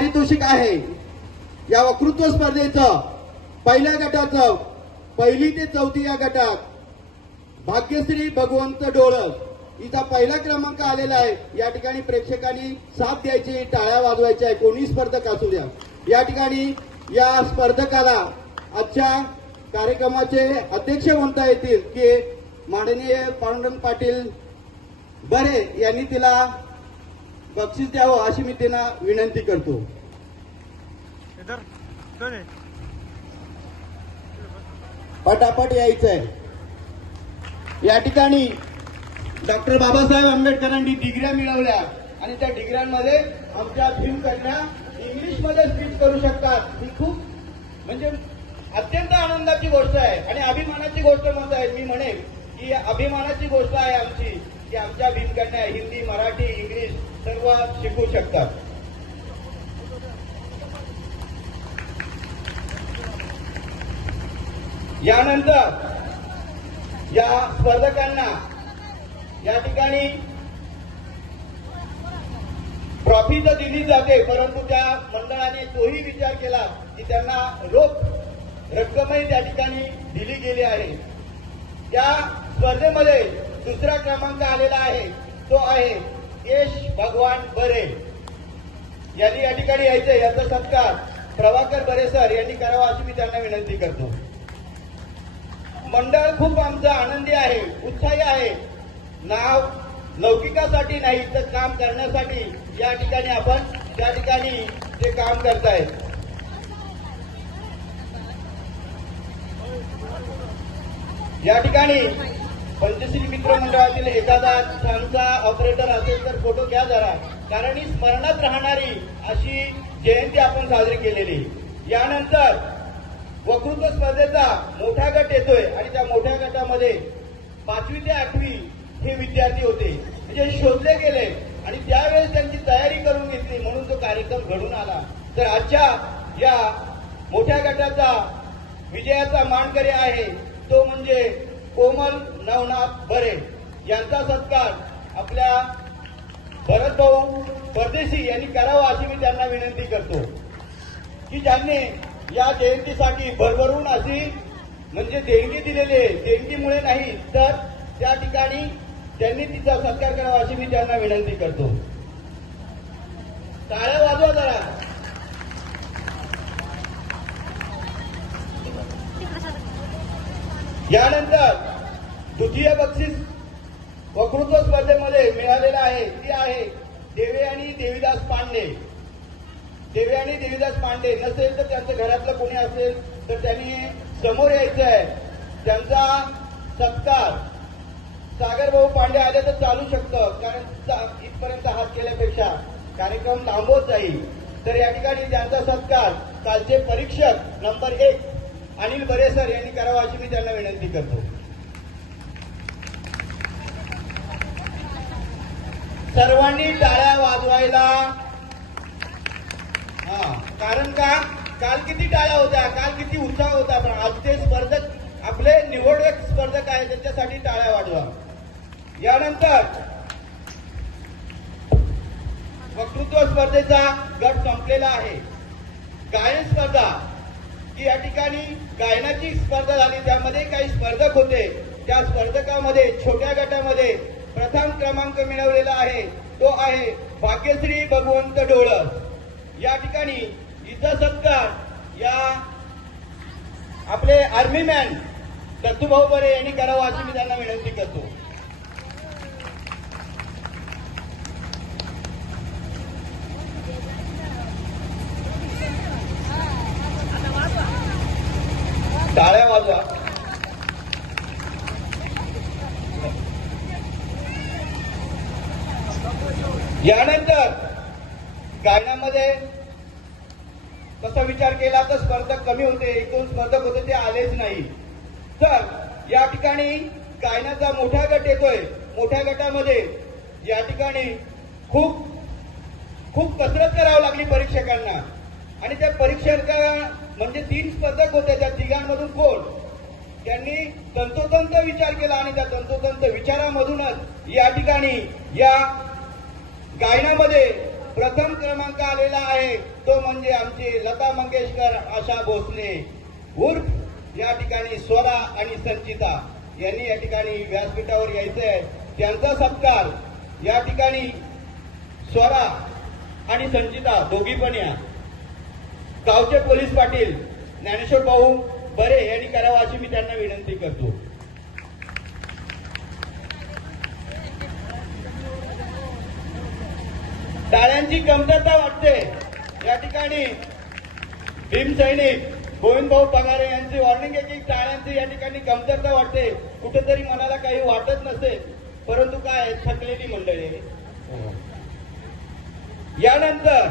पारितोषिक आहे. या वक्तृत्व स्पर्धेचं पहिल्या गटाचं 1ली ते 4थी या गटात भाग्यश्री भगवंत डोळस हिचा पहिला क्रमांक आलेला आहे. या ठिकाणी प्रेक्षकांनी साथ द्यायची, टाळ्या वाजवायच्या आहे, कोणी स्पर्धक असू द्या. या ठिकाणी या स्पर्धकाला आजच्या कार्यक्रमाचे अध्यक्ष म्हणता येतील की माननीय पांडुरंग पाटील बरे यांनी तिला बक्षीस द्यावं अशी मी त्यांना विनंती करतो. पटापट यायचंय. या ठिकाणी डॉक्टर बाबासाहेब आंबेडकरांनी डिग्र्या मिळवल्या आणि त्या डिग्र्यांमध्ये आमच्या भीमकन्या इंग्लिशमध्ये स्पीच करू शकतात. ही खूप म्हणजे अत्यंत आनंदाची गोष्ट आहे आणि अभिमानाची गोष्ट म्हणत आहे. मी म्हणेन की अभिमानाची गोष्ट आहे आमची की आमच्या भीमकन्या हिंदी, मराठी, इंग्लिश सर्व शिकू शकतात. यानंतर या स्पर्धकांना या ठिकाणी ट्रॉफी तर दिली जाते, परंतु त्या मंडळाने तोही विचार केला की त्यांना रोख रक्कमही त्या ठिकाणी दिली गेली आहे. त्या स्पर्धेमध्ये दुसरा क्रमांक आलेला आहे तो आहे यश भगवान बरे यांनी या ठिकाणी यायचे. याचा सत्कार प्रभाकर बरे सर यांनी करावा अशी मी त्यांना विनंती करतो. मंडळ खूप आमचा आनंदी आहे, उत्साही आहे. नाव लौकिकासाठी नाही तर काम करण्यासाठी या ठिकाणी आपण त्या ठिकाणी ते काम करतायत. या ठिकाणी पंचश्री मित्र मंडळातील एखादा छानसा ऑपरेटर असेल तर फोटो घ्या जरा, कारण ही स्मरणात राहणारी अशी जयंती आपण साजरी केलेली. यानंतर वक्तृत्व स्पर्धेचा मोठा गट येतोय आणि त्या मोठ्या गटामध्ये 5वी ते 8वी हे विद्यार्थी होते, म्हणजे शोधले गेले आणि त्यावेळेस त्यांची तयारी करून घेतली म्हणून तो कार्यक्रम घडून आला. तर आजच्या या मोठ्या गटाचा विजयाचा मानकरी आहे तो म्हणजे कोमल नवनाथ बरे यांचा सत्कार आपल्या भरत भाऊ परदेशी यांनी करावा अशी मी त्यांना विनंती करतो की ज्यांनी या जयंतीसाठी भरभरून अशी म्हणजे देणगी दिलेली आहे. देणगीमुळे नाही तर त्या ठिकाणी त्यांनी तिचा सत्कार करावा अशी मी त्यांना विनंती करतो. टाळ्या वाजवा जरा. यानंतर द्वितीय बक्षीस वक्तृत्व स्पर्धेमध्ये मिळालेलं आहे ती आहे देवयानी देवीदास पांडे. देवयानी देवीदास पांडे नसेल तर त्यांचं घरातलं कोणी असेल तर त्यांनी समोर यायचं आहे. त्यांचा सत्कार सागर भाऊ पांडे आले तर चालू शकतं, कारण इथपर्यंत हात केल्यापेक्षा कार्यक्रम लांबवत जाईल. तर या ठिकाणी त्यांचा सत्कार कालचे परीक्षक नंबर 1 अनिल बरे सर यांनी करावा अशी मी त्यांना विनंती करतो. सर्वांनी टाळ्या वाजवायला. कारण का काल किती टाळ्या होत्या, काल किती उत्साह होता, पण आजचे स्पर्धक आपले निवडक स्पर्धक आहेत त्यांच्यासाठी टाळ्या वाजवा. यानंतर वक्तृत्व स्पर्धेचा गट संपलेला आहे. गायन स्पर्धा की या ठिकाणी गायनाची स्पर्धा झाली, त्यामध्ये काही स्पर्धक होते. त्या स्पर्धकामध्ये छोट्या गटामध्ये प्रथम क्रमांक मिळवलेला आहे तो आहे भाग्यश्री भगवंत डोळस. या ठिकाणी हिचा सत्कार या आपले आर्मी मॅन दत्तूभाऊ बरे यांनी करावा अशी मी त्यांना विनंती करतो. टाळ्या वाजवा. यानंतर गायनामध्ये तसा विचार केला तर स्पर्धक कमी होते, 1-2 स्पर्धक होते ते आलेच नाही. तर या ठिकाणी गायनाचा मोठा गट येतोय. मोठ्या गटामध्ये या ठिकाणी खूप कसरत करावी लागली परीक्षकांना आणि त्या परीक्षक म्हणजे 3 स्पर्धक होते. त्या तिघांमधून कोण त्यांनी तंतोतंत विचार केला आणि त्या तंतोतंत विचारामधूनच या ठिकाणी या गायनामध्ये प्रथम क्रमांक आलेला आहे तो म्हणजे आमचे लता मंगेशकर आशा भोसले उर्फ या ठिकाणी स्वरा आणि संचिता यांनी या ठिकाणी व्यासपीठावर यायचं आहे. त्यांचा सत्कार या ठिकाणी स्वरा आणि संचिता दोघी पण या. गावचे पोलीस पाटील ज्ञानेश्वर भाऊ बरे यांनी करावं अशी मी त्यांना विनंती करतो. टाळ्यांची कमतरता वाटते. या ठिकाणी भीम सैनिक गोविंद भाऊ पगारे यांची वॉर्निंग आहे की टाळ्यांची या ठिकाणी कमतरता वाटते. कुठेतरी मनाला काही वाटत नसेल, परंतु काय थकलेली मंडळी. यानंतर